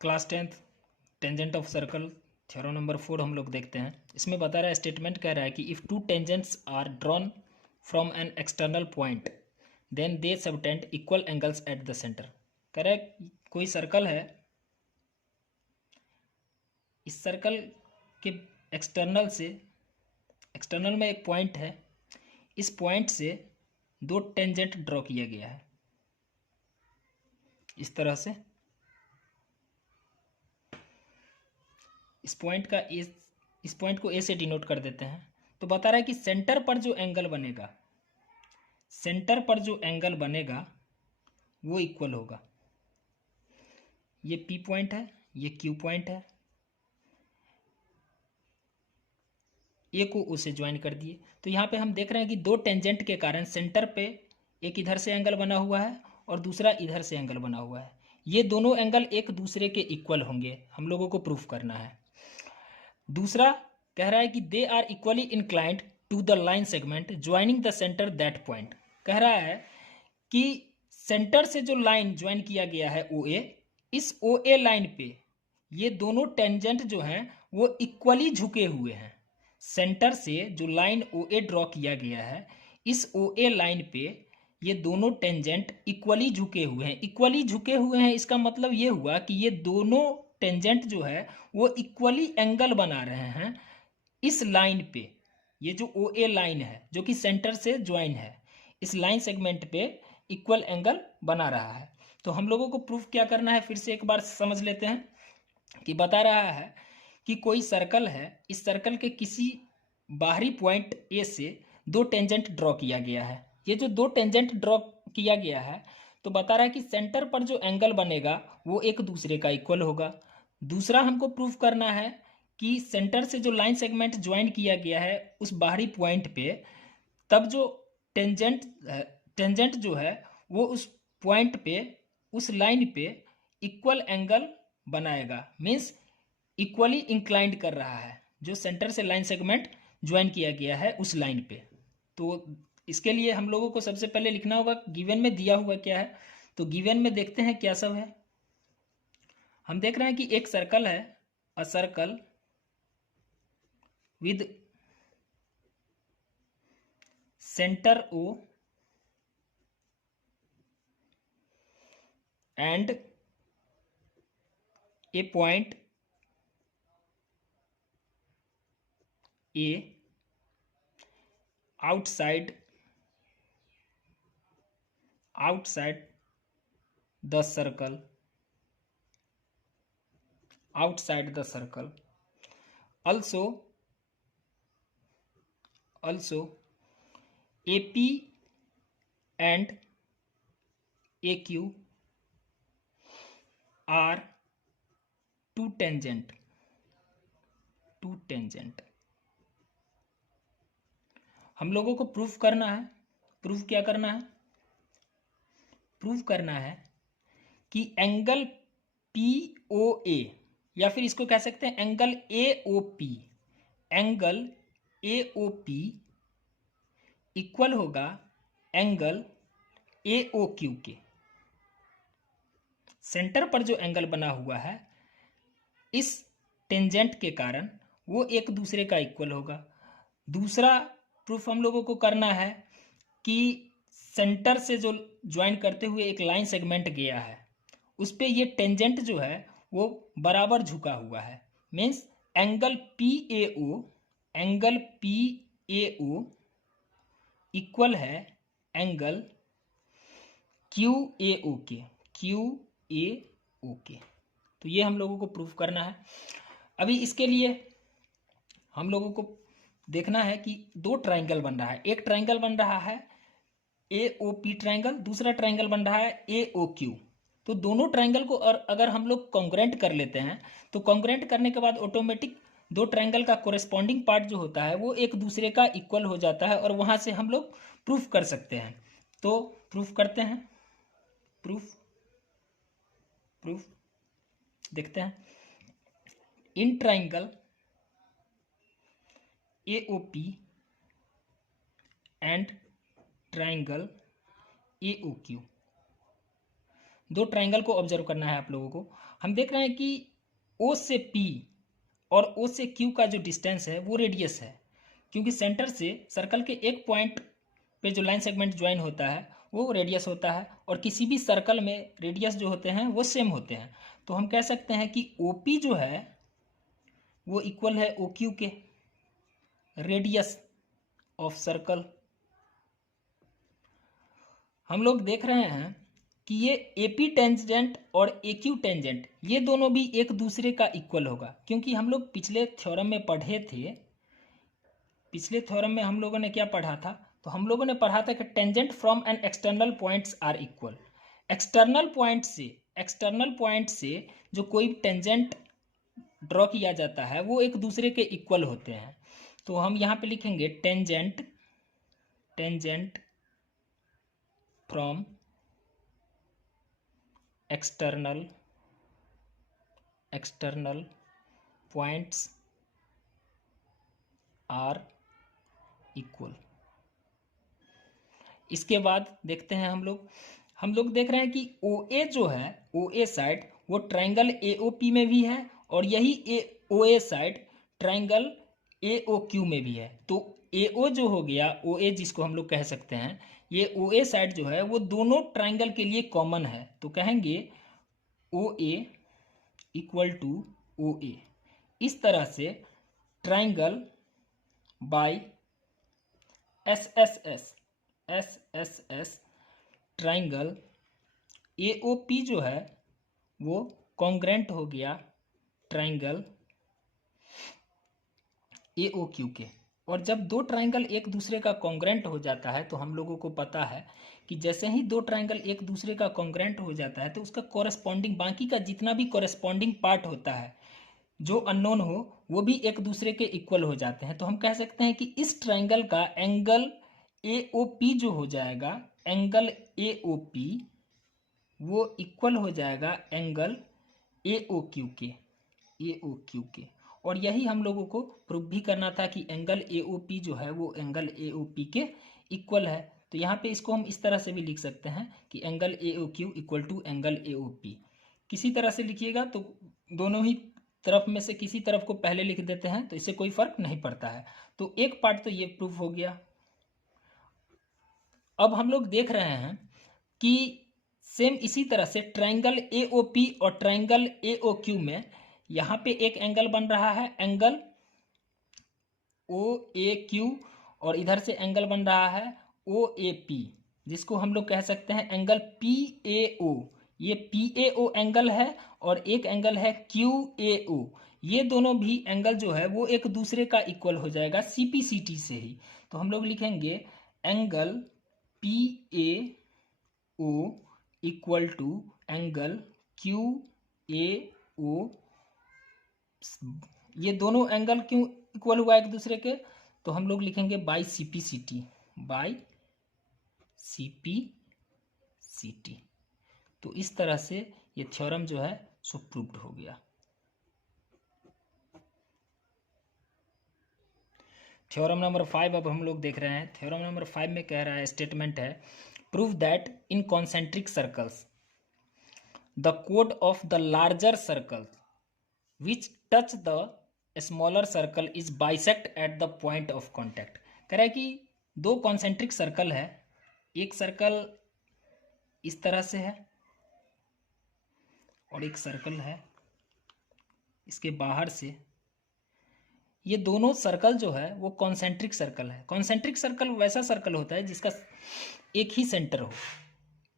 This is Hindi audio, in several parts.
Class 10th tangent of circle theorem number 4 हम लोग देखते हैं। इसमें बता रहा है, स्टेटमेंट कह रहा है कि if two tangents are drawn from an external point then they subtend equal angles at the centre. कह रहा है कोई सर्कल है, इस सर्कल के एक्सटर्नल में एक पॉइंट है, इस पॉइंट से दो टेंजेंट ड्रॉ किया गया है इस तरह से। इस पॉइंट को ए से डिनोट कर देते हैं। तो बता रहा है कि सेंटर पर जो एंगल बनेगा वो इक्वल होगा। ये पी पॉइंट है, ये क्यू पॉइंट है, ए को ओ से ज्वाइन कर दिए। तो यहाँ पे हम देख रहे हैं कि दो टेंजेंट के कारण सेंटर पे एक इधर से एंगल बना हुआ है और दूसरा इधर से एंगल बना हुआ है। ये दोनों एंगल एक दूसरे के इक्वल होंगे, हम लोगों को प्रूफ करना है। दूसरा कह रहा है कि they are equally inclined to the line segment joining the centre that point. कह रहा है कि सेंटर से जो लाइन ज्वाइन किया गया है ओ ए, इस ओ ए लाइन पे ये दोनों टेंजेंट जो हैं वो इक्वली झुके हुए हैं। सेंटर से जो लाइन ओ ए ड्रॉ किया गया है, इस ओ ए लाइन पे ये दोनों टेंजेंट इक्वली झुके हुए हैं। इक्वली झुके हुए हैं इसका मतलब ये हुआ कि ये दोनों टेंजेंट जो है वो इक्वली एंगल बना रहे हैं इस लाइन पे। ये जो ओ ए लाइन है जो कि सेंटर से ज्वाइन है, इस लाइन सेगमेंट पे इक्वल एंगल बना रहा है। तो हम लोगों को प्रूफ क्या करना है, फिर से एक बार समझ लेते हैं कि बता रहा है कि कोई सर्कल है, इस सर्कल के किसी बाहरी पॉइंट ए से दो टेंजेंट ड्रॉ किया गया है। ये जो दो टेंजेंट ड्रॉ किया गया है तो बता रहा है कि सेंटर पर जो एंगल बनेगा वो एक दूसरे का इक्वल होगा। दूसरा हमको प्रूफ करना है कि सेंटर से जो लाइन सेगमेंट ज्वाइन किया गया है उस बाहरी पॉइंट पे, तब जो टेंजेंट जो है वो उस पॉइंट पे, उस लाइन पे इक्वल एंगल बनाएगा। मीन्स इक्वली इंक्लाइंड कर रहा है जो सेंटर से लाइन सेगमेंट ज्वाइन किया गया है उस लाइन पे। तो इसके लिए हम लोगों को सबसे पहले लिखना होगा गिवन में दिया हुआ क्या है। तो गिवन में देखते हैं क्या सब है। हम देख रहे हैं कि एक सर्कल है, a circle with centre O and a point A outside the circle, also AP and AQ are two tangent। हम लोगों को प्रूफ करना है, प्रूफ क्या करना है, प्रूफ करना है कि एंगल POA या फिर इसको कह सकते हैं angle AOP, angle AOP equal होगा एंगल AOQ के। सेंटर पर जो एंगल बना हुआ है इस टेंजेंट के कारण वो एक दूसरे का इक्वल होगा। दूसरा प्रूफ हम लोगों को करना है कि सेंटर से जो ज्वाइन करते हुए एक लाइन सेगमेंट गया है उस पे ये टेंजेंट जो है वो बराबर झुका हुआ है। मीन्स एंगल PAO इक्वल है एंगल QAO के। तो ये हम लोगों को प्रूफ करना है। अभी इसके लिए हम लोगों को देखना है कि दो ट्राइंगल बन रहा है। एक ट्राइंगल बन रहा है AOP ट्राइंगल, दूसरा ट्राइंगल बन रहा है AOQ। तो दोनों ट्राइंगल को और अगर हम लोग कॉन्ग्रुएंट कर लेते हैं तो कॉन्ग्रुएंट करने के बाद ऑटोमेटिक दो ट्राइंगल का कोरेस्पॉन्डिंग पार्ट जो होता है वो एक दूसरे का इक्वल हो जाता है और वहां से हम लोग प्रूफ कर सकते हैं। तो प्रूफ करते हैं, प्रूफ देखते हैं। In triangle AOP and triangle AOQ, दो ट्राइंगल को ऑब्जर्व करना है आप लोगों को। हम देख रहे हैं कि O से P और O से Q का जो डिस्टेंस है वो रेडियस है, क्योंकि सेंटर से सर्कल के एक पॉइंट पे जो लाइन सेगमेंट ज्वाइन होता है वो रेडियस होता है, और किसी भी सर्कल में रेडियस जो होते हैं वो सेम होते हैं। तो हम कह सकते हैं कि OP जो है वो इक्वल है OQ के, रेडियस ऑफ सर्कल। हम लोग देख रहे हैं कि ये AP टेंजेंट और AQ टेंजेंट ये दोनों भी एक दूसरे का इक्वल होगा, क्योंकि हम लोग पिछले थ्योरम में पढ़े थे। पिछले थ्योरम में हम लोगों ने क्या पढ़ा था? तो हम लोगों ने पढ़ा था कि tangent from an external points are equal. External point से जो कोई टेंजेंट ड्रॉ किया जाता है वो एक दूसरे के इक्वल होते हैं। तो हम यहाँ पे लिखेंगे tangent from external points are equal. इसके बाद देखते हैं हम लोग देख रहे हैं कि OA जो है, OA साइड वो ट्राइंगल AOP में भी है, और यही OA साइड ट्राइंगल AOQ में भी है। तो AO जो हो गया, OA जिसको हम लोग कह सकते हैं, ये OA साइड जो है वो दोनों ट्राइंगल के लिए कॉमन है। तो कहेंगे OA इक्वल टू OA। इस तरह से triangle by SSS triangle AOP जो है वो कॉन्ग्रेंट हो गया ट्राइंगल AOQ के। और जब दो ट्राइंगल एक दूसरे का कॉन्ग्रेंट हो जाता है तो हम लोगों को पता है कि जैसे ही दो ट्राइंगल एक दूसरे का कॉन्ग्रेंट हो जाता है तो उसका कॉरेस्पॉन्डिंग बाकी का जितना भी कॉरेस्पॉन्डिंग पार्ट होता है जो अननोन हो वो भी एक दूसरे के इक्वल हो जाते हैं। तो हम कह सकते हैं कि इस ट्राइंगल का एंगल AOP जो हो जाएगा, एंगल AOP वो इक्वल हो जाएगा एंगल AOQ के। और यही हम लोगों को प्रूव भी करना था कि एंगल AOP जो है वो एंगल AOP के इक्वल है। तो यहाँ पे इसको हम इस तरह से भी लिख सकते हैं कि angle AOQ equal to angle AOP। किसी तरह से लिखिएगा तो दोनों ही तरफ में से किसी तरफ को पहले लिख देते हैं तो इससे कोई फर्क नहीं पड़ता है। तो एक पार्ट तो ये प्रूफ हो गया। अब हम लोग देख रहे हैं कि सेम इसी तरह से ट्राइंगल AOP और ट्राइंगल AOQ में यहाँ पे एक एंगल बन रहा है, एंगल OAQ, और इधर से एंगल बन रहा है OAP, जिसको हम लोग कह सकते हैं एंगल PAO। ये PAO एंगल है और एक एंगल है QAO। ये दोनों भी एंगल जो है वो एक दूसरे का इक्वल हो जाएगा CPCT से ही। तो हम लोग लिखेंगे angle PAO equal to angle QAO। ये दोनों एंगल क्यों इक्वल हुआ एक दूसरे के? तो हम लोग लिखेंगे बाय CPCT। तो इस तरह से ये थ्योरम जो है सो प्रूव्ड हो गया। थ्योरम नंबर 5 अब हम लोग देख रहे हैं। थ्योरम नंबर 5 में कह रहा है, स्टेटमेंट है, prove that in concentric circles the code of the larger circle which touch the smaller circle is bisect at the point of contact. कह रहा है कि दो कॉन्सेंट्रिक सर्कल है, एक सर्कल इस तरह से है और एक सर्कल है इसके बाहर से। ये दोनों सर्कल जो है वो कॉन्सेंट्रिक सर्कल है। कॉन्सेंट्रिक सर्कल वैसा सर्कल होता है जिसका एक ही सेंटर हो।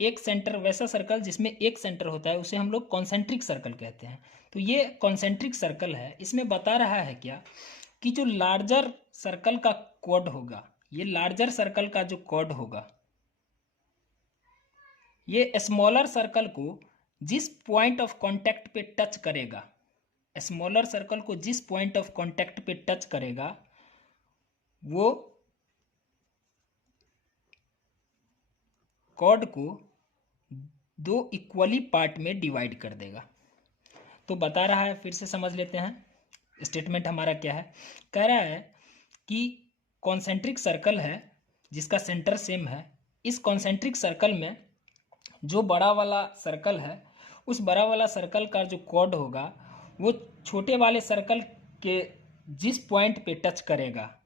एक सेंटर, वैसा सर्कल जिसमें एक सेंटर होता है उसे हम लोग कॉन्सेंट्रिक सर्कल कहते हैं। तो ये कॉन्सेंट्रिक सर्कल है। इसमें बता रहा है क्या कि जो लार्जर सर्कल का कॉर्ड होगा, ये लार्जर सर्कल का जो कॉर्ड होगा ये स्मॉलर सर्कल को जिस पॉइंट ऑफ कांटेक्ट पे टच करेगा, स्मॉलर सर्कल को जिस पॉइंट ऑफ कांटेक्ट पे टच करेगा वो कॉर्ड को दो इक्वली पार्ट में डिवाइड कर देगा। तो बता रहा है, फिर से समझ लेते हैं स्टेटमेंट हमारा क्या है। कह रहा है कि कॉन्सेंट्रिक सर्कल है जिसका सेंटर सेम है। इस कॉन्सेंट्रिक सर्कल में जो बड़ा वाला सर्कल है उस बड़ा वाला सर्कल का जो कॉर्ड होगा वो छोटे वाले सर्कल के जिस पॉइंट पे टच करेगा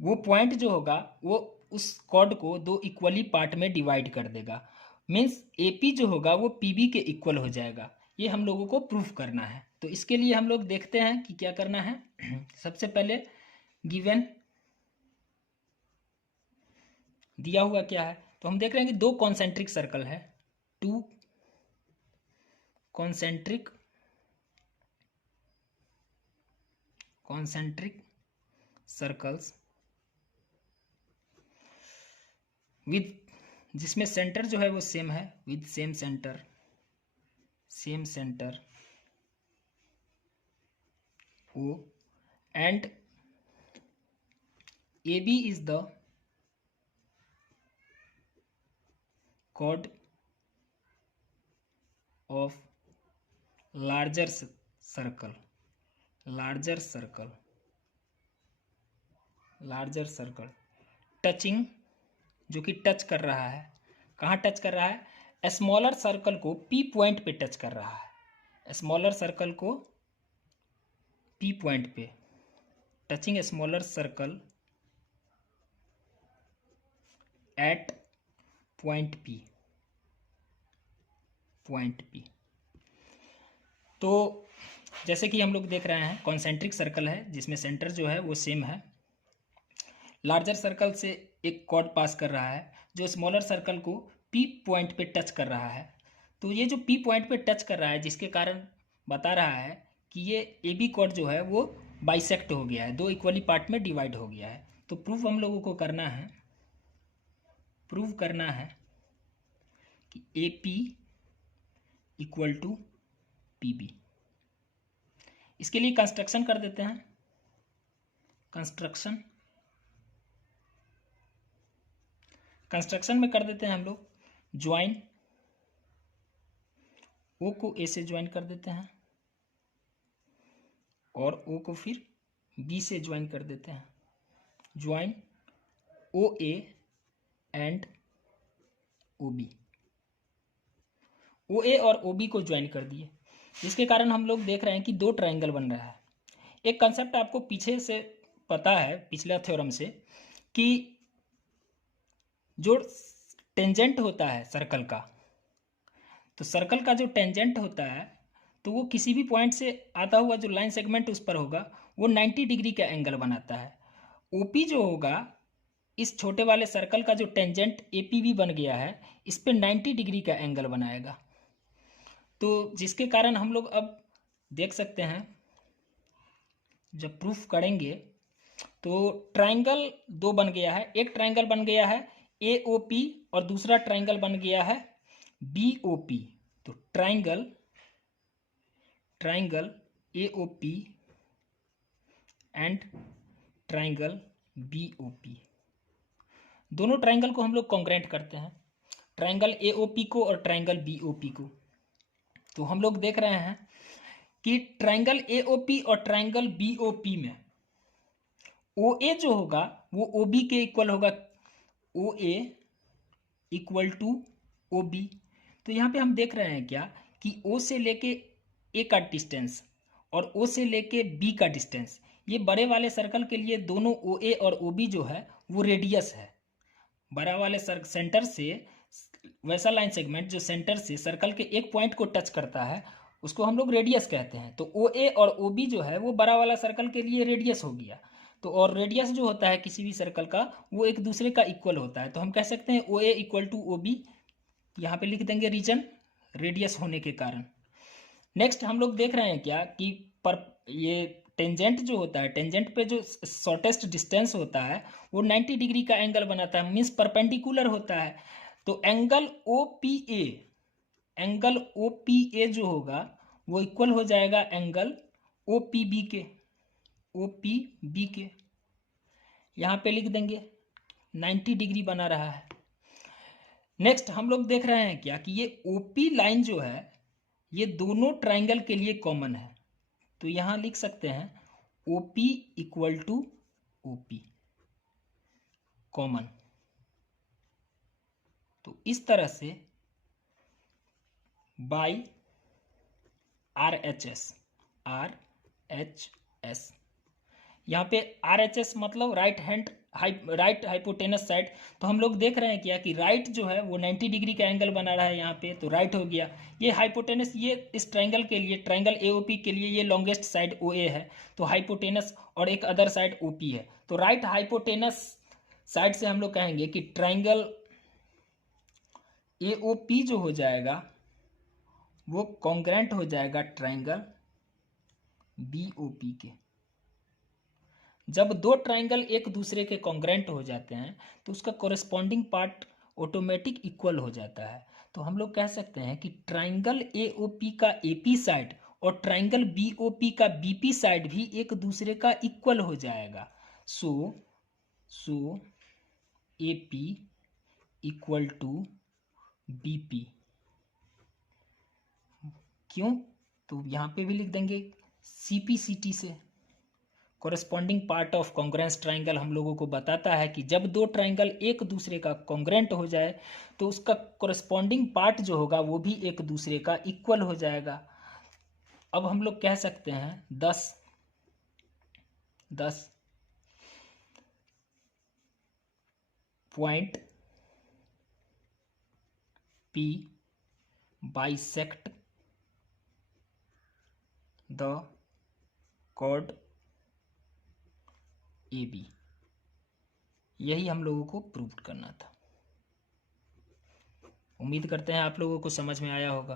वो पॉइंट जो होगा वो उस कॉर्ड को दो इक्वली पार्ट में डिवाइड कर देगा। मीन्स एपी जो होगा वो पीबी के इक्वल हो जाएगा। ये हम लोगों को प्रूफ करना है। तो इसके लिए हम लोग देखते हैं कि क्या करना है। सबसे पहले गिवन दिया हुआ क्या है, तो हम देख रहे हैं कि दो कॉन्सेंट्रिक सर्कल है, टू कॉन्सेंट्रिक सर्कल्स विद, जिसमें सेंटर जो है वो सेम है, with same centre O, and A B is the chord of larger circle touching, जो कि टच कर रहा है, कहाँ टच कर रहा है, स्मॉलर सर्कल को पी पॉइंट पे टच कर रहा है, स्मॉलर सर्कल को पी पॉइंट पे, touching smaller circle eight point P. तो जैसे कि हम लोग देख रहे हैं कॉन्सेंट्रिक सर्कल है जिसमें सेंटर जो है वो सेम है, लार्जर सर्कल से एक कॉर्ड पास कर रहा है जो स्मॉलर सर्कल को पी पॉइंट पे टच कर रहा है। तो ये जो पी पॉइंट पे टच कर रहा है जिसके कारण बता रहा है कि ये ए बी कॉर्ड जो है वो बाइसेक्ट हो गया है, दो इक्वली पार्ट में डिवाइड हो गया है। तो प्रूफ हम लोगों को करना है, प्रूव करना है कि A P equal to P B. इसके लिए कंस्ट्रक्शन कर देते हैं, कंस्ट्रक्शन में कर देते हैं हम लोग ज्वाइन, ओ को ए से ज्वाइन कर देते हैं और ओ को फिर बी से ज्वाइन कर देते हैं, join O A and O B, O A और ओ बी को ज्वाइन कर दिए, जिसके कारण हम लोग देख रहे हैं कि दो ट्रायंगल बन रहा है। एक कंसेप्ट आपको पीछे से पता है पिछला थ्योरम से कि जो टेंजेंट होता है सर्कल का, तो सर्कल का जो टेंजेंट होता है तो वो किसी भी पॉइंट से आता हुआ जो लाइन सेगमेंट उस पर होगा वो 90 डिग्री का एंगल बनाता है। ओपी जो होगा इस छोटे वाले सर्कल का जो टेंजेंट एपीबी बन गया है इस पे 90 डिग्री का एंगल बनाएगा। तो जिसके कारण हम लोग अब देख सकते हैं जब प्रूफ करेंगे तो ट्रायंगल दो बन गया है, एक ट्रायंगल बन गया है AOP और दूसरा ट्रायंगल बन गया है BOP। तो triangle AOP and triangle BOP, दोनों ट्रायंगल को हम लोग कॉन्ग्रेंट करते हैं, ट्रायंगल AOP को और ट्रायंगल BOP को। तो हम लोग देख रहे हैं कि ट्रायंगल AOP और ट्रायंगल BOP में OA जो होगा वो OB के इक्वल होगा, OA इक्वल टू OB। तो यहाँ पे हम देख रहे हैं क्या कि O से लेके A का डिस्टेंस और O से लेके B का डिस्टेंस, ये बड़े वाले सर्कल के लिए दोनों OA और OB जो है वो रेडियस है। बड़ा वाले सेंटर से वैसा लाइन सेगमेंट जो सेंटर से सर्कल के एक पॉइंट को टच करता है उसको हम लोग रेडियस कहते हैं। तो OA और OB जो है वो बड़ा वाला सर्कल के लिए रेडियस हो गया। तो और रेडियस जो होता है किसी भी सर्कल का वो एक दूसरे का इक्वल होता है। तो हम कह सकते हैं OA इक्वल टू OB, यहाँ पे लिख देंगे रीजन रेडियस होने के कारण। नेक्स्ट हम लोग देख रहे हैं क्या कि पर ये टेंजेंट जो होता है, टेंजेंट पे जो शॉर्टेस्ट डिस्टेंस होता है वो 90 डिग्री का एंगल बनाता है, मीन्स परपेंडिकुलर होता है। तो एंगल OPA जो होगा वो इक्वल हो जाएगा एंगल OPB के, यहाँ पे लिख देंगे 90 डिग्री बना रहा है। नेक्स्ट हम लोग देख रहे हैं क्या कि ये OP लाइन जो है ये दोनों ट्रायंगल के लिए कॉमन है। तो यहां लिख सकते हैं OP equal to OP common. तो इस तरह से बाय RHS, RHS। यहाँ पे RHS मतलब राइट हाइपोटेनस साइड। तो हम लोग देख रहे हैं क्या कि राइट जो है वो 90 डिग्री का एंगल बना रहा है यहाँ पे, तो राइट हो गया। ये हाइपोटेनस, ये इस ट्राइंगल के लिए, ट्राइंगल AOP के लिए ये लॉन्गेस्ट साइड OA है, तो हाइपोटेनस, और एक अदर साइड OP है। तो राइट हाइपोटेनस साइड से हम लोग कहेंगे कि ट्राइंगल AOP जो हो जाएगा वो कॉन्ग्रेंट हो जाएगा ट्राइंगल BOP के। जब दो ट्राइंगल एक दूसरे के कॉन्ग्रेंट हो जाते हैं तो उसका कोरेस्पॉन्डिंग पार्ट ऑटोमेटिक इक्वल हो जाता है। तो हम लोग कह सकते हैं कि ट्राइंगल AOP का AP साइड और ट्राइंगल BOP का BP साइड भी एक दूसरे का इक्वल हो जाएगा। सो AP इक्वल टू BP। क्यों? तो यहाँ पे भी लिख देंगे CPCT से। Corresponding part of congruence triangle हम लोगों को बताता है कि जब दो ट्राइंगल एक दूसरे का कॉन्ग्रेंट हो जाए तो उसका कोरेस्पॉन्डिंग पार्ट जो होगा वो भी एक दूसरे का इक्वल हो जाएगा। अब हम लोग कह सकते हैं 10 point P bisect the chord AB। यही हम लोगों को प्रूव करना था। उम्मीद करते हैं आप लोगों को समझ में आया होगा।